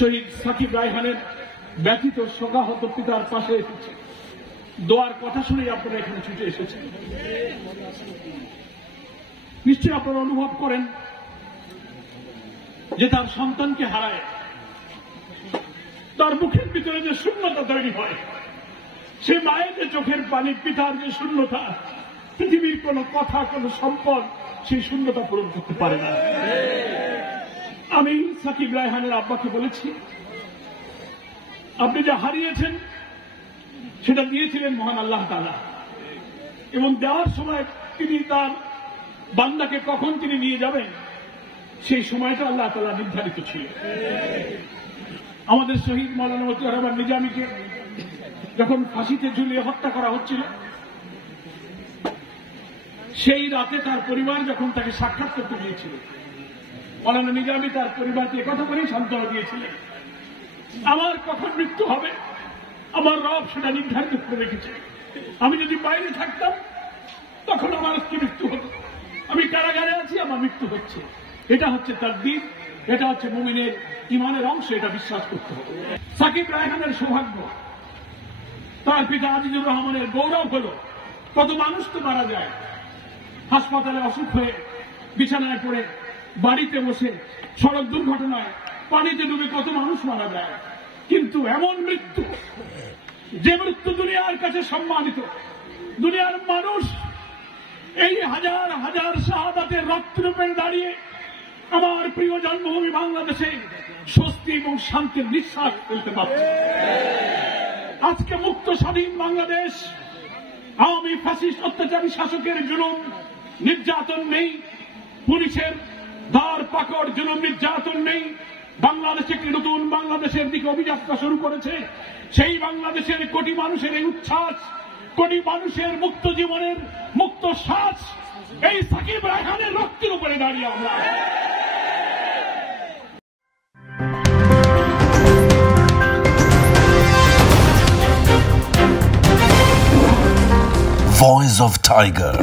শহীদ সাকিব রায়হানের ব্যথিত শোকাহত পিতার পাশে এসেছে। দোয়ার কথা শুনেই আপনারা এখানে ছুটে এসেছেন। নিশ্চয়ই আপনারা অনুভব করেন যে তার সন্তানকে হারায় তার মুখের ভিতরে যে শূন্যতা তৈরি হয়, সে মায়ের যে চোখের পানি, পিতার যে শূন্যতা, পৃথিবীর কোন কথা, কোন সম্পদ সেই শূন্যতা পূরণ করতে পারে না। আমি সাকিব রায়হানের আব্বাকে বলেছি, আপনি যা হারিয়েছেন সেটা দিয়েছিলেন মহান আল্লাহ তাআলা, এবং দেওয়ার সময় তিনি তার বান্দাকে কখন তিনি নিয়ে যাবেন সেই সময়টা আল্লাহ তাআলা নির্ধারিত ছিল। আমাদের শহীদ মাওলানা মতিউর রহমান নিজামীকে যখন ফাঁসিতে ঝুলিয়ে হত্যা করা হচ্ছিল, সেই রাতে তার পরিবার যখন তাকে সাক্ষাৎ করতে গিয়েছিল, মাওলানা নিজামী তার পরিবারকে একথা করেই সান্ত্বনা দিয়েছিলেন, আমার কখন মৃত্যু হবে আমার রব সেটা নির্ধারিত করে রেখেছে। আমি যদি বাইরে থাকতাম তখন আমার কি মৃত্যু হতো, আমি কারাগারে আছি আমার মৃত্যু হচ্ছে। এটা হচ্ছে তাকদীর, এটা হচ্ছে মুমিনের ইমানের অংশ, এটা বিশ্বাস করতে হবে। সাকিব রায়হানের সৌভাগ্য, তার পিতা আজিজুর রহমানের গৌরব হলো, কত মানুষ তো মারা যায় হাসপাতালে অসুখ হয়ে, বিছানায় পড়ে, বাড়িতে বসে, সড়ক দুর্ঘটনায়, পানিতে ডুবে কত মানুষ মারা যায়। কিন্তু এমন মৃত্যু, যে মৃত্যু দুনিয়ার কাছে সম্মানিত, দুনিয়ার মানুষ এই হাজার হাজার শাহাদাতের রক্তরূপে দাঁড়িয়ে আমার প্রিয় জন্মভূমি বাংলাদেশে স্বস্তি এবং শান্তির নিঃশ্বাস ফেলতে পারছে। আজকে মুক্ত স্বাধীন বাংলাদেশ, আওয়ামী ফ্যাসিস্ট অত্যাচারী শাসকের জুলুম নির্যাতন নেই, পুলিশের ধার পাকড় জুলুম নির্যাতন নেই। বাংলাদেশ একটি নতুন বাংলাদেশের দিকে অভিযাত্রা শুরু করেছে। সেই বাংলাদেশের কোটি মানুষের এই উচ্ছ্বাস, কোটি মানুষের মুক্ত জীবনের মুক্ত শ্বাস এই সাকিব রায়হানের রক্তের উপরে দাঁড়িয়ে আমরা। Voice of Tiger.